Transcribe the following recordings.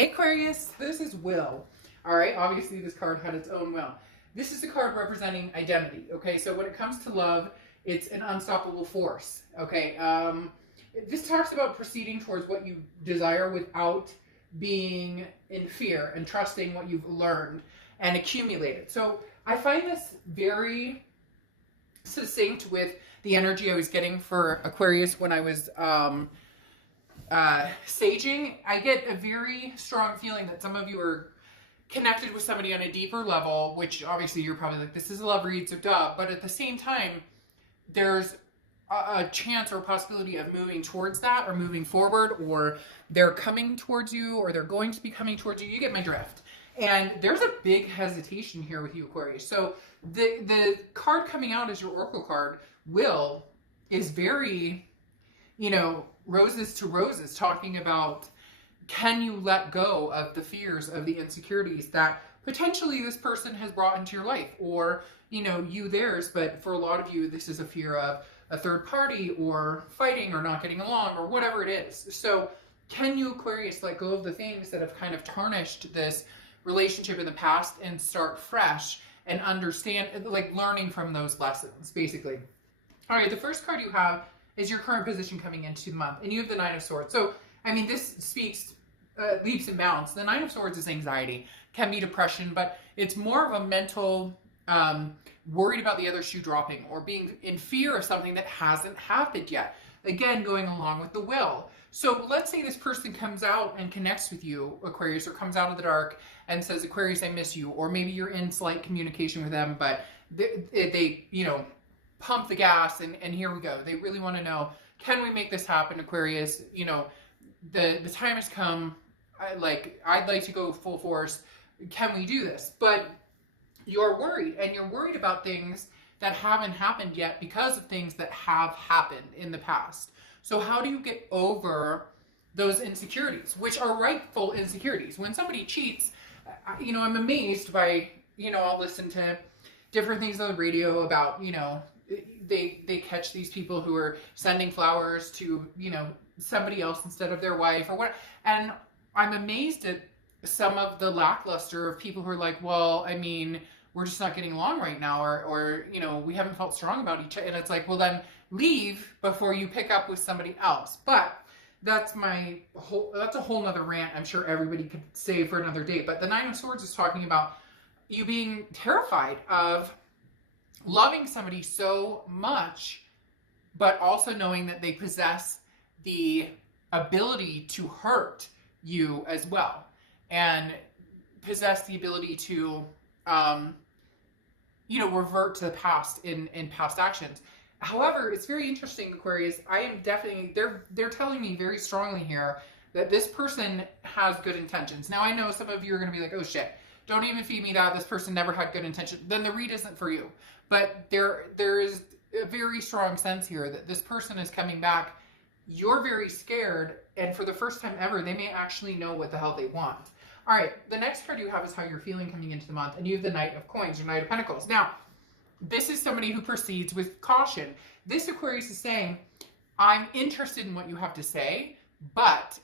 Hey Aquarius, this is Will. All right, obviously this card had its own will. This is the card representing identity. Okay, so when it comes to love, it's an unstoppable force. Okay, this talks about proceeding towards what you desire without being in fear and trusting what you've learned and accumulated. So I find this very succinct with the energy I was getting for Aquarius when I was saging. I get a very strong feeling that some of you are connected with somebody on a deeper level, which obviously you're probably like, this is a love read, so duh. But at the same time, there's a chance or a possibility of moving towards that or moving forward, or they're coming towards you, or they're going to be coming towards you. You get my drift. And there's a big hesitation here with you, Aquarius. So the card coming out as your Oracle card, Will, is very, roses to roses, talking about, can you let go of the fears, of the insecurities that potentially this person has brought into your life, or, you theirs. But for a lot of you, this is a fear of a third party or fighting or not getting along or whatever it is. So can you, Aquarius, let go of the things that have kind of tarnished this relationship in the past and start fresh and understand, like learning from those lessons, basically. All right, the first card you have is your current position coming into the month, and you have the Nine of Swords. So, this speaks leaps and bounds. The Nine of Swords is anxiety, can be depression, but it's more of a mental worried about the other shoe dropping or being in fear of something that hasn't happened yet. Again, going along with the will. So let's say this person comes out and connects with you, Aquarius, or comes out of the dark and says, Aquarius, I miss you. Or maybe you're in slight communication with them, but they pump the gas and here we go. They really want to know, can we make this happen, Aquarius? The time has come. I'd like to go full force. Can we do this? But you're worried, and you're worried about things that haven't happened yet because of things that have happened in the past. So how do you get over those insecurities, which are rightful insecurities? When somebody cheats, I'm amazed by, I'll listen to different things on the radio about, they catch these people who are sending flowers to, somebody else instead of their wife or what. And I'm amazed at some of the lackluster of people who are like, well, we're just not getting along right now, or we haven't felt strong about each other. And it's like, well, then leave before you pick up with somebody else. But that's a whole nother rant. I'm sure everybody could say for another day. But the Nine of Swords is talking about you being terrified of loving somebody so much, but also knowing that they possess the ability to hurt you as well, and possess the ability to revert to the past in past actions. However, it's very interesting, Aquarius. I am definitely, they're telling me very strongly here that this person has good intentions. Now, I know some of you are going to be like, oh shit, don't even feed me that. This person never had good intentions. Then the read isn't for you. But there is a very strong sense here that this person is coming back. You're very scared, and for the first time ever, they may actually know what the hell they want. All right, the next card you have is how you're feeling coming into the month, and you have the Knight of Coins, your Knight of Pentacles. Now, this is somebody who proceeds with caution. This Aquarius is saying, I'm interested in what you have to say,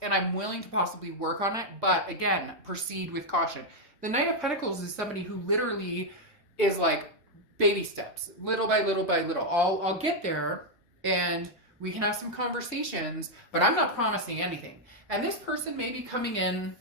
and I'm willing to possibly work on it, but again, proceed with caution. The Knight of Pentacles is somebody who literally is like baby steps, little by little by little. I'll get there, and we can have some conversations, but I'm not promising anything. And this person may be coming in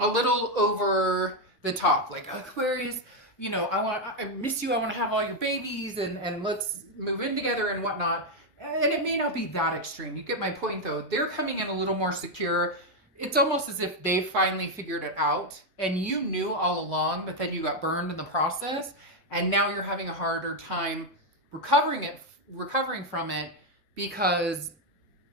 a little over the top, like, Aquarius, I miss you, I want to have all your babies, and let's move in together and whatnot. And it may not be that extreme. You get my point, though. They're coming in a little more secure. It's almost as if they finally figured it out, and you knew all along, but then you got burned in the process, and now you're having a harder time recovering from it, because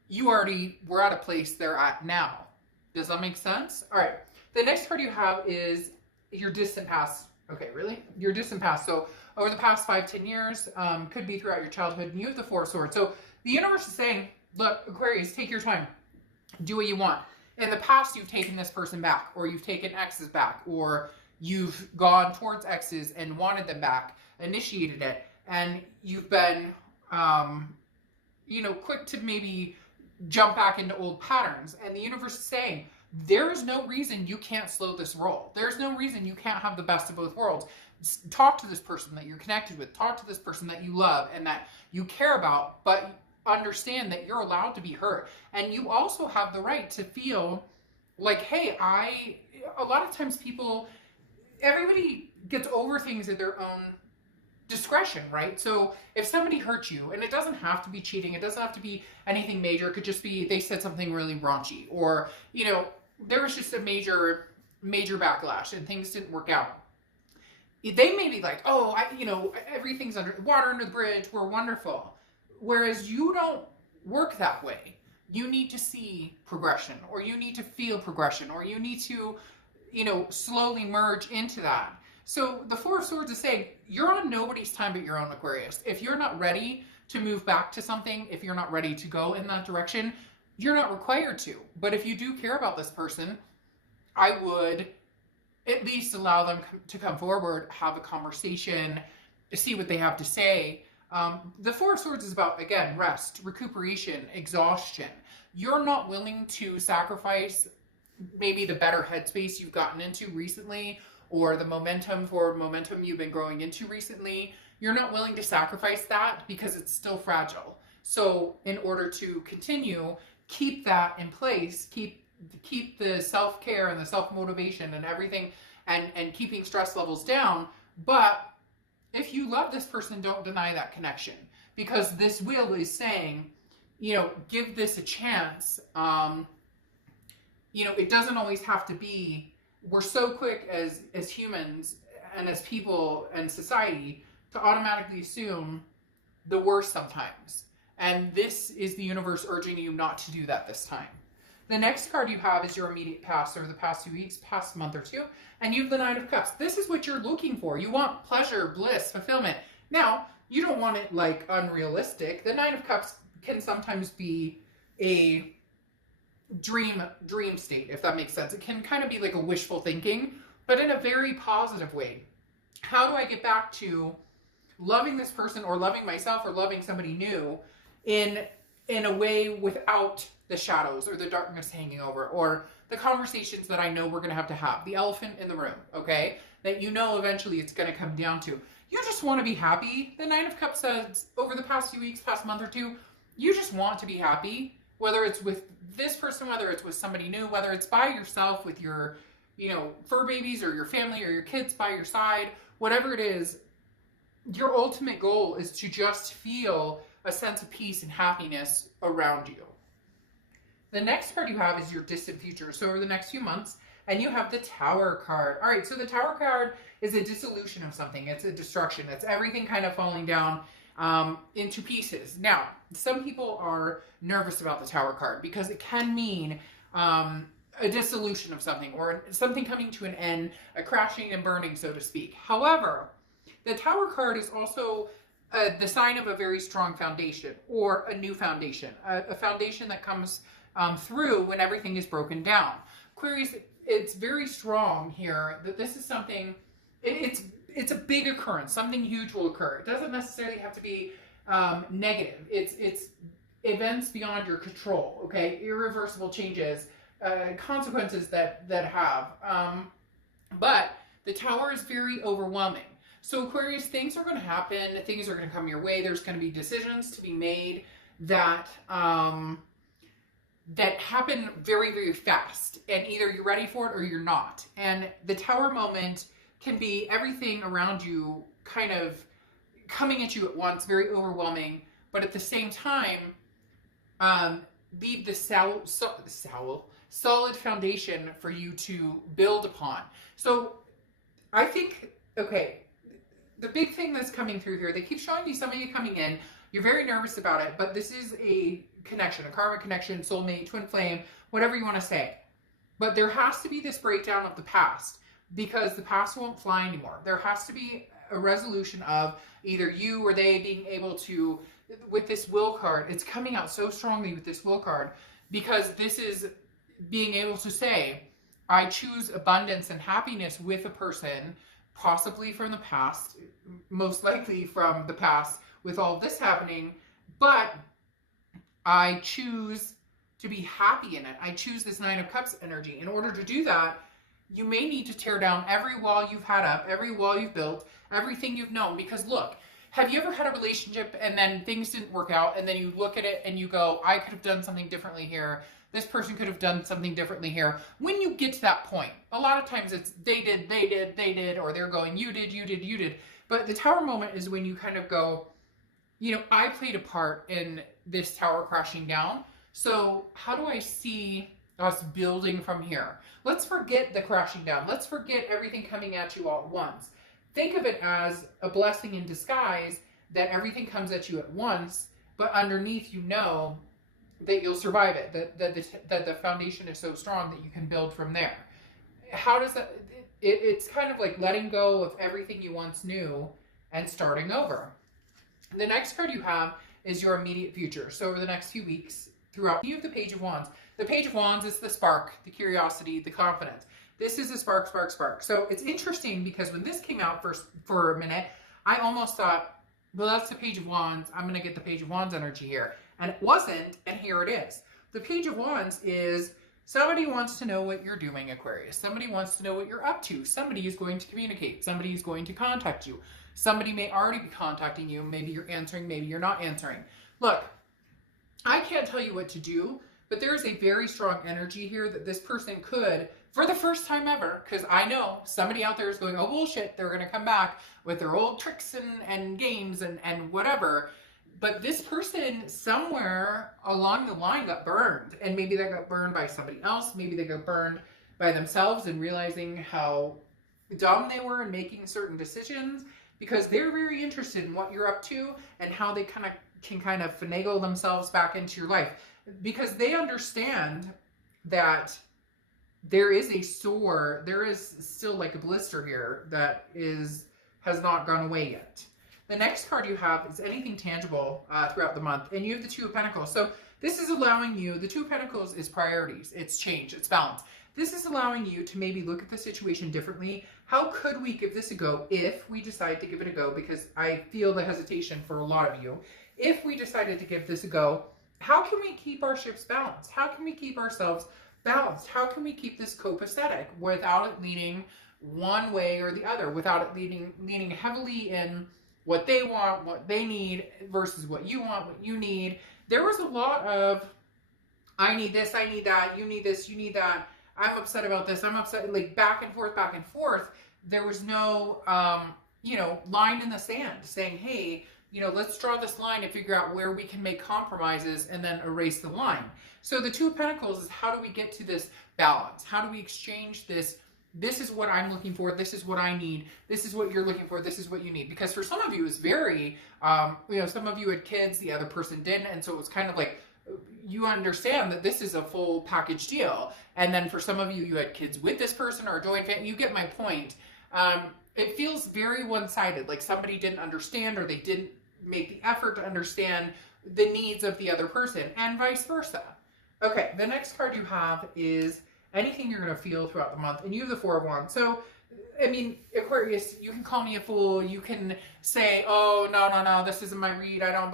you already were at a place they're at now. Does that make sense? All right. The next card you have is your distant past. Okay, really? Your distant past. So over the past 5-10 years, could be throughout your childhood, and you have the Four of Swords. So the universe is saying, look, Aquarius, take your time. Do what you want. In the past, you've taken this person back, or you've taken exes back, or you've gone towards exes and wanted them back, initiated it, and you've been quick to maybe jump back into old patterns. And the universe is saying, there is no reason you can't slow this roll. There's no reason you can't have the best of both worlds. Talk to this person that you're connected with. Talk to this person that you love and that you care about, but understand that you're allowed to be hurt. And you also have the right to feel like, hey, a lot of times everybody gets over things at their own discretion, right? So if somebody hurts you, and it doesn't have to be cheating, it doesn't have to be anything major, it could just be they said something really raunchy, or, there was just a major backlash and things didn't work out. They may be like, oh, everything's water under the bridge, we're wonderful. Whereas you don't work that way. You need to see progression, or you need to feel progression, or you need to, slowly merge into that. So the Four of Swords is saying, you're on nobody's time but your own, Aquarius. If you're not ready to move back to something, if you're not ready to go in that direction, you're not required to. But if you do care about this person, I would at least allow them to come forward, have a conversation, see what they have to say. The Four of Swords is about, again, rest, recuperation, exhaustion. You're not willing to sacrifice maybe the better headspace you've gotten into recently, or the momentum you've been growing into recently. You're not willing to sacrifice that because it's still fragile. So in order to continue, keep that in place, keep the self-care and the self-motivation and everything, and keeping stress levels down. But if you love this person, don't deny that connection, because this wheel is saying, give this a chance. It doesn't always have to be, we're so quick as humans and as people and society to automatically assume the worst sometimes. And this is the universe urging you not to do that this time. The next card you have is your immediate past, or the past 2 weeks, past month or two, and you have the Knight of Cups. This is what you're looking for. You want pleasure, bliss, fulfillment. Now, you don't want it like unrealistic. The Knight of Cups can sometimes be a dream state, if that makes sense. It can kind of be like a wishful thinking, but in a very positive way. How do I get back to loving this person, or loving myself, or loving somebody new in a way without the shadows or the darkness hanging over, or the conversations that I know we're going to have, the elephant in the room, okay? That eventually it's going to come down to. You just want to be happy. The Nine of Cups says over the past few weeks, past month or two, you just want to be happy, whether it's with this person, whether it's with somebody new, whether it's by yourself with your, fur babies, or your family or your kids by your side, whatever it is. Your ultimate goal is to just feel a sense of peace and happiness around you. The next card you have is your distant future. So over the next few months, and you have the Tower card. All right, so the Tower card is a dissolution of something. It's a destruction. It's everything kind of falling down into pieces. Now, some people are nervous about the Tower card because it can mean a dissolution of something, or something coming to an end, a crashing and burning, so to speak. However, the Tower card is also the sign of a very strong foundation, or a new foundation, a foundation that comes through when everything is broken down. Aquarius, it's very strong here that this is something, it's a big occurrence. Something huge will occur. It doesn't necessarily have to be negative. It's events beyond your control, okay? Irreversible changes, consequences that have. But the Tower is very overwhelming. So Aquarius, things are going to happen. Things are going to come your way. There's going to be decisions to be made that that happen very, very fast. And either you're ready for it or you're not. And the Tower moment can be everything around you kind of coming at you at once, very overwhelming. But at the same time, leave the solid foundation for you to build upon. So I think, okay, the big thing that's coming through here, they keep showing me somebody coming in. You're very nervous about it, but this is a connection, a karmic connection, soulmate, twin flame, whatever you want to say. But there has to be this breakdown of the past, because the past won't fly anymore. There has to be a resolution of either you or they being able to, with this will card, it's coming out so strongly with this will card, because this is being able to say, I choose abundance and happiness with a person, possibly from the past, most likely from the past with all of this happening, but I choose to be happy in it. I choose this Nine of Cups energy. In order to do that, you may need to tear down every wall you've had up, every wall you've built, everything you've known. Because look, have you ever had a relationship and then things didn't work out and then you look at it and you go, I could have done something differently here. This person could have done something differently here. When you get to that point, a lot of times it's they did, or they're going, you did. But the tower moment is when you kind of go, you know, I played a part in this tower crashing down. So how do I see us building from here? Let's forget the crashing down. Let's forget everything coming at you all at once. Think of it as a blessing in disguise that everything comes at you at once, but underneath you know that you'll survive it, that the foundation is so strong that you can build from there. How does that, it's kind of like letting go of everything you once knew and starting over. The next card you have is your immediate future. So over the next few weeks, throughout, you have the Page of Wands. The Page of Wands is the spark, the curiosity, the confidence. This is a spark. So it's interesting because when this came out for a minute, I almost thought, well, that's the Page of Wands. I'm going to get the Page of Wands energy here. And it wasn't, and here it is. The Page of Wands is somebody wants to know what you're doing, Aquarius. Somebody wants to know what you're up to. Somebody is going to communicate. Somebody is going to contact you. Somebody may already be contacting you. Maybe you're answering, maybe you're not answering. Look, I can't tell you what to do, but there is a very strong energy here that this person could, for the first time ever, because I know somebody out there is going, oh bullshit, they're going to come back with their old tricks and games and whatever. But this person somewhere along the line got burned, and maybe they got burned by somebody else. Maybe they got burned by themselves and realizing how dumb they were in making certain decisions, because they're very interested in what you're up to and how they can finagle themselves back into your life, because they understand that there is a sore, there is still like a blister here that has not gone away yet. The next card you have is anything tangible throughout the month, and you have the Two of Pentacles. So this is allowing you, the Two of Pentacles is priorities, it's change, it's balance. This is allowing you to maybe look at the situation differently. How could we give this a go if we decide to give it a go? Because I feel the hesitation for a lot of you. If we decided to give this a go, how can we keep our ships balanced? How can we keep ourselves balanced? How can we keep this copacetic without it leaning one way or the other, without it leaning heavily in what they want, what they need versus what you want, what you need? There was a lot of, I need this, I need that, you need this, you need that, I'm upset about this, I'm upset, like back and forth. There was no, line in the sand saying, hey, let's draw this line and figure out where we can make compromises and then erase the line. So the Two of Pentacles is, how do we get to this balance? How do we exchange this? This is what I'm looking for. This is what I need. This is what you're looking for. This is what you need. Because for some of you, it's very, some of you had kids, the other person didn't. And so it was kind of like, you understand that this is a full package deal. And then for some of you, you had kids with this person or a joint family. You get my point. It feels very one-sided, like somebody didn't understand or they didn't make the effort to understand the needs of the other person, and vice versa. Okay, the next card you have is anything you're going to feel throughout the month, and you have the Four of Wands. So, I mean, Aquarius, you can call me a fool. You can say, oh, no, this isn't my read. I don't,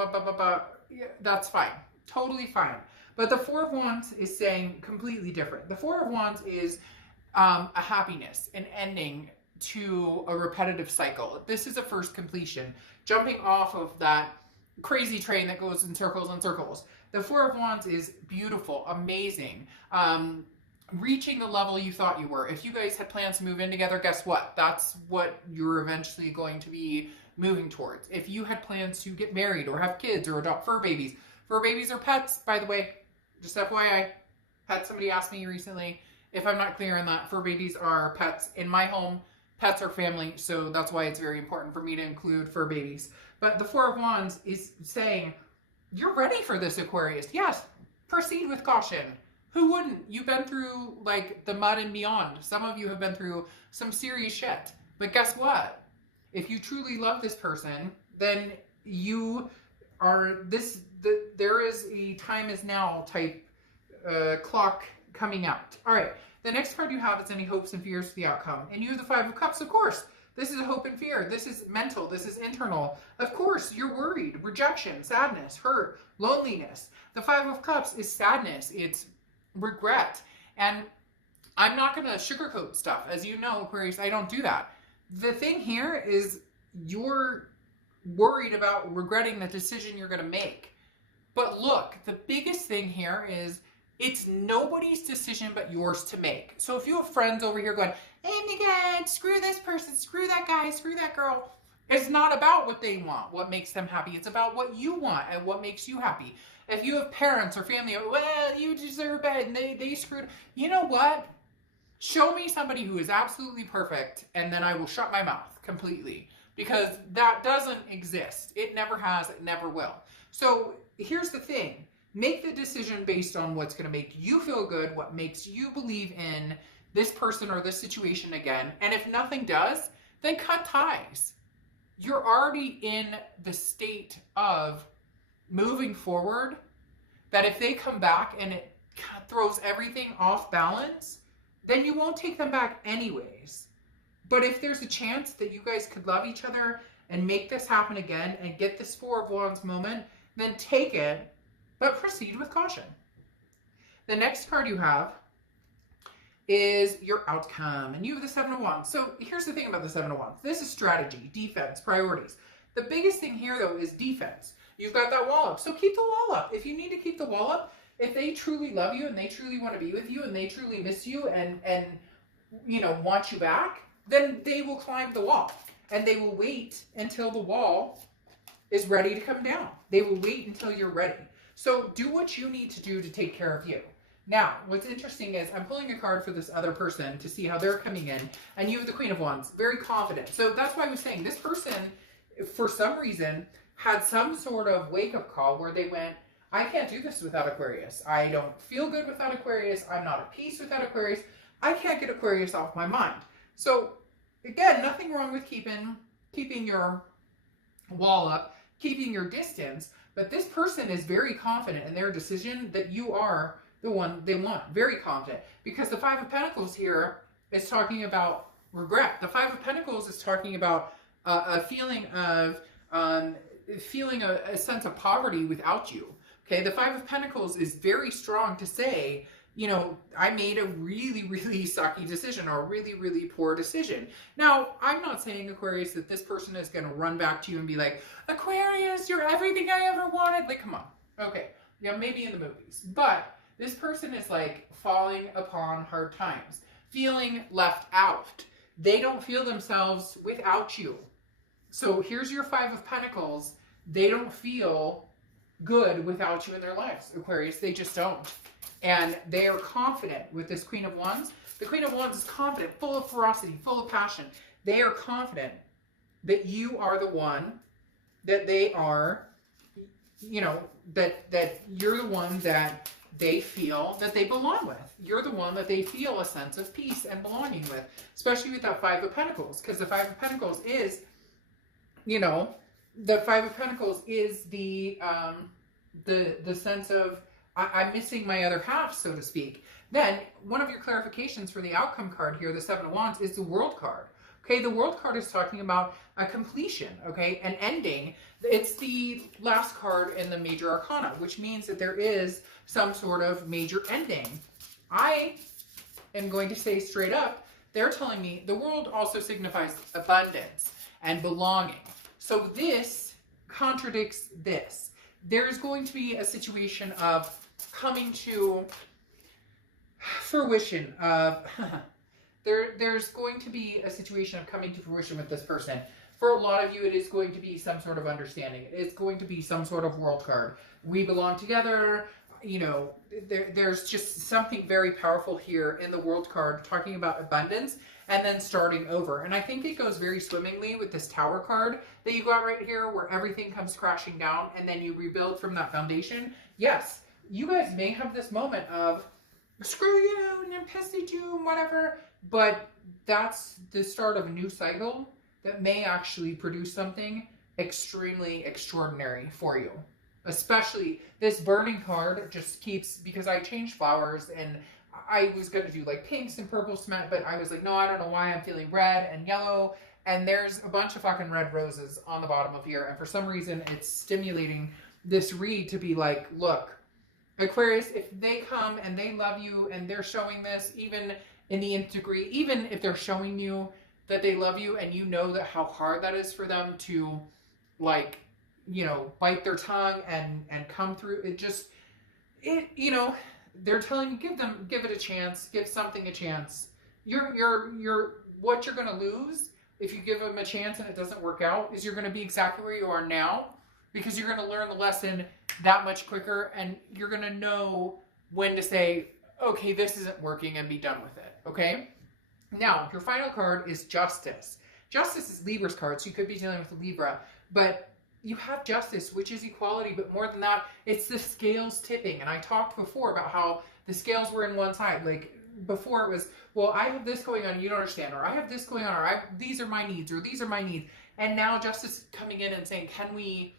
Yeah, that's fine. Totally fine. But the Four of Wands is saying completely different. The Four of Wands is a happiness, an ending to a repetitive cycle. This is a first completion, jumping off of that crazy train that goes in circles and circles. The Four of Wands is beautiful, amazing, reaching the level you thought you were. If you guys had plans to move in together, guess what? That's what you're eventually going to be moving towards. If you had plans to get married or have kids or adopt fur babies are pets, by the way, just FYI. Had somebody ask me recently if I'm not clear on that. Fur babies are pets in my home. Pets are family, so that's why it's very important for me to include fur babies. But the Four of Wands is saying, you're ready for this, Aquarius. Yes, proceed with caution. Who wouldn't? You've been through like the mud and beyond. Some of you have been through some serious shit. But guess what? If you truly love this person, then you are there is a time is now type clock coming out. All right. The next card you have is any hopes and fears for the outcome. And you have the Five of Cups, of course. This is hope and fear. This is mental. This is internal. Of course, you're worried. Rejection, sadness, hurt, loneliness. The Five of Cups is sadness. It's regret. And I'm not going to sugarcoat stuff. As you know, Aquarius, I don't do that. The thing here is you're worried about regretting the decision you're going to make. But look, the biggest thing here is it's nobody's decision but yours to make. So if you have friends over here going, oh my God, screw this person, screw that guy, screw that girl. It's not about what they want, what makes them happy. It's about what you want and what makes you happy. If you have parents or family, well, you deserve it and they screwed. You know what? Show me somebody who is absolutely perfect and then I will shut my mouth completely. Because that doesn't exist. It never has, it never will. So here's the thing. Make the decision based on what's going to make you feel good, what makes you believe in this person or this situation again. And if nothing does, then cut ties. You're already in the state of moving forward, that if they come back and it throws everything off balance, then you won't take them back anyways. But if there's a chance that you guys could love each other and make this happen again and get this Four of Wands moment, then take it, but proceed with caution. The next card you have is your outcome, and you have the Seven of Wands. So here's the thing about the Seven of Wands. This is strategy, defense, priorities. The biggest thing here, though, is defense. You've got that wall up, so keep the wall up. If you need to keep the wall up, if they truly love you and they truly want to be with you and they truly miss you and you know, want you back, then they will climb the wall and they will wait until the wall is ready to come down. They will wait until you're ready. So do what you need to do to take care of you. Now, what's interesting is I'm pulling a card for this other person to see how they're coming in, and you have the Queen of Wands, very confident. So that's why I was saying this person, for some reason, had some sort of wake-up call where they went, I can't do this without Aquarius. I don't feel good without Aquarius. I'm not at peace without Aquarius. I can't get Aquarius off my mind. So again, nothing wrong with keeping your wall up, keeping your distance, but this person is very confident in their decision that you are the one they want. Very confident. Because the Five of Pentacles here is talking about regret. The Five of Pentacles is talking about a feeling of feeling a sense of poverty without you. Okay, the Five of Pentacles is very strong to say, you know, I made a really, really sucky decision or a really, really poor decision. Now, I'm not saying, Aquarius, that this person is going to run back to you and be like, Aquarius, you're everything I ever wanted. Like, come on. Okay, yeah, maybe in the movies. But this person is like falling upon hard times, feeling left out. They don't feel themselves without you. So here's your Five of Pentacles. They don't feel good without you in their lives, Aquarius. They just don't. And they are confident with this Queen of Wands. The Queen of Wands is confident, full of ferocity, full of passion. They are confident that you are the one, that they are, you know, that you're the one that they feel that they belong with. You're the one that they feel a sense of peace and belonging with, especially with that Five of Pentacles, because the Five of Pentacles is, you know, the Five of Pentacles is the sense of, I'm missing my other half, so to speak. Then, one of your clarifications for the outcome card here, the Seven of Wands, is the World card. Okay, the World card is talking about a completion, okay, an ending. It's the last card in the Major Arcana, which means that there is some sort of major ending. I am going to say straight up, they're telling me the World also signifies abundance and belonging. So this contradicts this. There's going to be a situation of coming to fruition of there's going to be a situation of coming to fruition with this person. For a lot of you, it is going to be some sort of understanding. It's going to be some sort of World card. We belong together. You know, there's just something very powerful here in the World card talking about abundance and then starting over. And I think it goes very swimmingly with this Tower card that you got right here, where everything comes crashing down and then you rebuild from that foundation. Yes, you guys may have this moment of, screw you, and I'm pissed at you, and whatever. But that's the start of a new cycle that may actually produce something extremely extraordinary for you. Especially this burning card just keeps, because I changed flowers and I was going to do like pinks and purple cement, but I was like, no, I don't know why I'm feeling red and yellow and there's a bunch of fucking red roses on the bottom of here. And for some reason, it's stimulating this read to be like, look, Aquarius, if they come and they love you and they're showing this, even in the nth degree, even if they're showing you that they love you and you know that how hard that is for them to, like, you know, bite their tongue and come through, you know, they're telling you, give it a chance, give something a chance. What you're going to lose if you give them a chance and it doesn't work out is you're going to be exactly where you are now, because you're going to learn the lesson that much quicker, and you're going to know when to say, okay, this isn't working, and be done with it. Okay. Now, your final card is Justice. Justice is Libra's card, so you could be dealing with a Libra, but you have Justice, which is equality, but more than that, it's the scales tipping. And I talked before about how the scales were in one side. Like, before it was, well, I have this going on, you don't understand, or I have this going on, or these are my needs, or these are my needs. And now Justice is coming in and saying, can we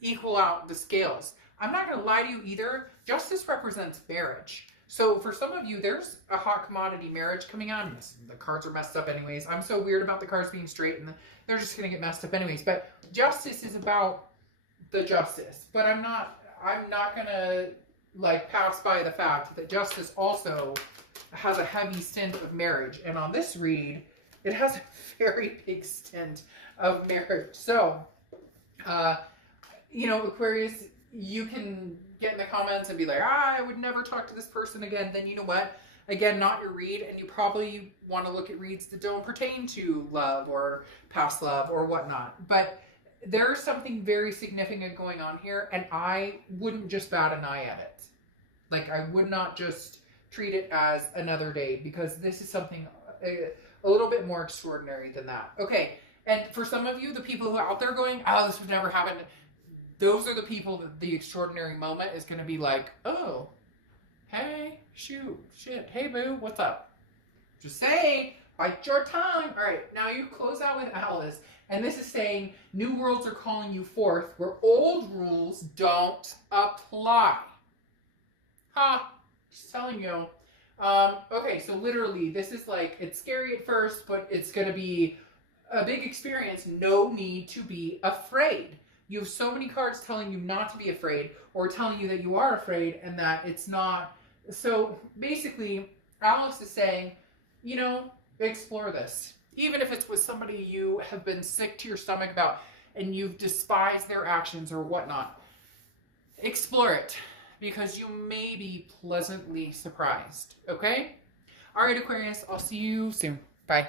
equal out the scales? I'm not going to lie to you either. Justice represents marriage. So for some of you, there's a hot commodity marriage coming on. The cards are messed up anyways. I'm so weird about the cards being straight, and they're just going to get messed up anyways. But Justice is about the justice. But I'm not going to, like, pass by the fact that Justice also has a heavy stint of marriage. And on this read, it has a very big stint of marriage. So, you know, Aquarius, you can get in the comments and be like, I would never talk to this person again. Then you know what? Again, not your read, and you probably want to look at reads that don't pertain to love or past love or whatnot. But there's something very significant going on here, and I wouldn't just bat an eye at it. Like, I would not just treat it as another day, because this is something a little bit more extraordinary than that. Okay, and for some of you, the people who are out there going, oh, this would never happen, those are the people that the extraordinary moment is going to be like, oh, hey, shit, hey, boo, what's up? Just say, bite your tongue. All right, now you close out with Alice, and this is saying, new worlds are calling you forth where old rules don't apply. Just telling you. Okay, so literally, this is like, it's scary at first, but it's going to be a big experience. No need to be afraid. You have so many cards telling you not to be afraid, or telling you that you are afraid and that it's not. So basically, Alice is saying, you know, explore this. Even if it's with somebody you have been sick to your stomach about and you've despised their actions or whatnot, explore it, because you may be pleasantly surprised. Okay? All right, Aquarius, I'll see you soon. Bye.